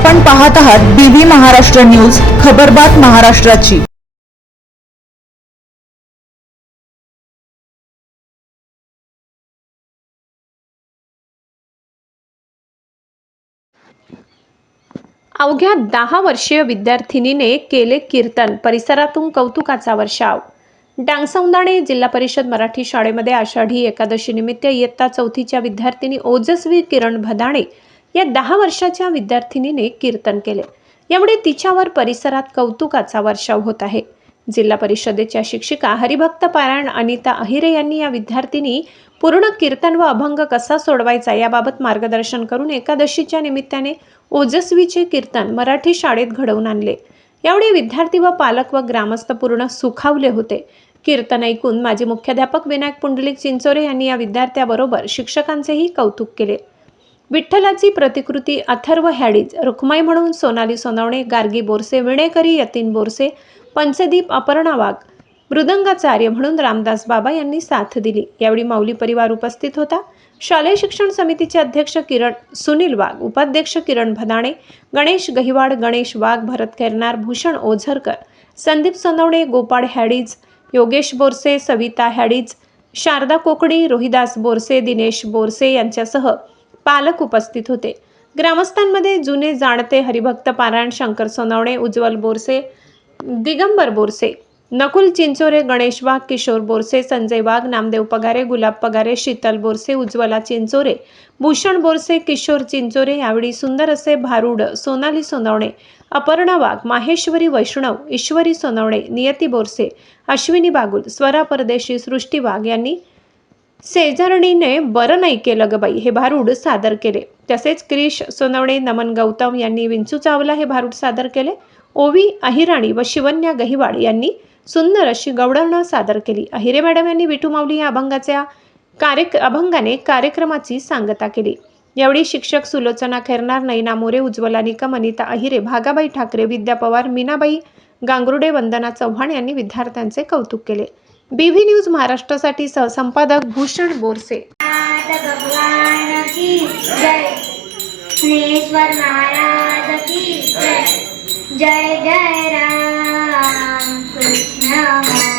आपण पाहत आहात बीबी महाराष्ट्र न्यूज, खबरबात महाराष्ट्राची। अवघ्या 10 वर्षीय विद्यार्थिनीने केले कीर्तन, परिसरातून कौतुकाचा वर्षाव। डांगसौंदाणे जिल्हा परिषद मराठी शाळेमध्ये आषाढी एकादशी निमित्त इयत्ता 4थीच्या विद्यार्थिनी ओजस्वी किरण भदाणे या 10 वर्षाच्या विद्यार्थिनीने कीर्तन केले। यामुळे तिच्यावर परिसरात कौतुकाचा वर्षाव होत आहे। जिल्हा परिषदेच्या शिक्षिका हरिभक्त पारायण अनिता अहिरे यांनी या विद्यार्थिनी पूर्ण कीर्तन व अभंग कसा सोडवायचा याबाबत मार्गदर्शन करून एकादशीच्या निमित्ताने ओजस्वीचे कीर्तन मराठी शाळेत घडवून आणले। यावेळी विद्यार्थी व पालक व ग्रामस्थ पूर्ण सुखावले होते। कीर्तन ऐकून माजी मुख्याध्यापक विनायक पुंडलिक चिंचोरे यांनी या विद्यार्थ्याबरोबर शिक्षकांचेही कौतुक केले। विठ्ठलाची प्रतिकृती अथर्व हॅडीज, रुक्माई म्हणून सोनाली सोनवणे, गार्गी बोरसे, विणेकरी यतीन बोरसे, पंचदीप अपर्णा वाघ, मृदंगाचार्य म्हणून रामदास बाबा यांनी साथ दिली। यावेळी माऊली परिवार उपस्थित होता। शालेय शिक्षण समितीचे अध्यक्ष किरण सुनील वाघ, उपाध्यक्ष किरण भदाणे, गणेश गहिवाड, गणेश वाघ, भरत केरनार, भूषण ओझरकर, संदीप सोनवणे, गोपाळ हॅडीज, योगेश बोरसे, सविता हॅडीज, शारदा कोकणी, रोहिदास बोरसे, दिनेश बोरसे यांच्यासह पालक उपस्थित होते। ग्रामस्थांमध्ये जुने जाणते हरिभक्त पारायण शंकर सोनवणे, उज्ज्वल बोरसे, दिगंबर बोरसे, नकुल चिंचोरे, गणेश वाघ, किशोर बोरसे, संजय वाघ, नामदेव पगारे, गुलाब पगारे, शीतल बोरसे, उज्ज्वला चिंचोरे, भूषण बोरसे, किशोर चिंचोरे, यावेळी सुंदर असे भारूड, सोनाली सोनवणे, अपर्णा वाघ, माहेश्वरी वैष्णव, ईश्वरी सोनवणे, नियती बोरसे, अश्विनी बागुल, स्वरा परदेशी, सृष्टी वाघ यांनी सेजरणीने बरं नाही केलं ग बाई हे भारूड सादर केले। तसेच क्रिश सोनवणे, नमन गौतम यांनी विंचू चावला हे भारूड सादर केले। ओवी अहिराणी व शिवन्या गहिवाड यांनी सुंदर अशी गवळण सादर केली। अहिरे मॅडम यांनी विठू माऊली या अभंगाने कार्यक्रमाची सांगता केली। यावेळी शिक्षक सुलोचना खैरनार, नैना मोरे, उज्ज्वला निकम, अनिता अहिरे, भागाबाई ठाकरे, विद्या पवार, मीनाबाई गांगुर्डे, वंदना चव्हाण यांनी विद्यार्थ्यांचे कौतुक केले। बीबी न्यूज महाराष्ट्रासाठी सहसंपादक भूषण बोरसे। भगवान की जय, गणेश्वर महाराज की जय, जय जय राम कृष्ण।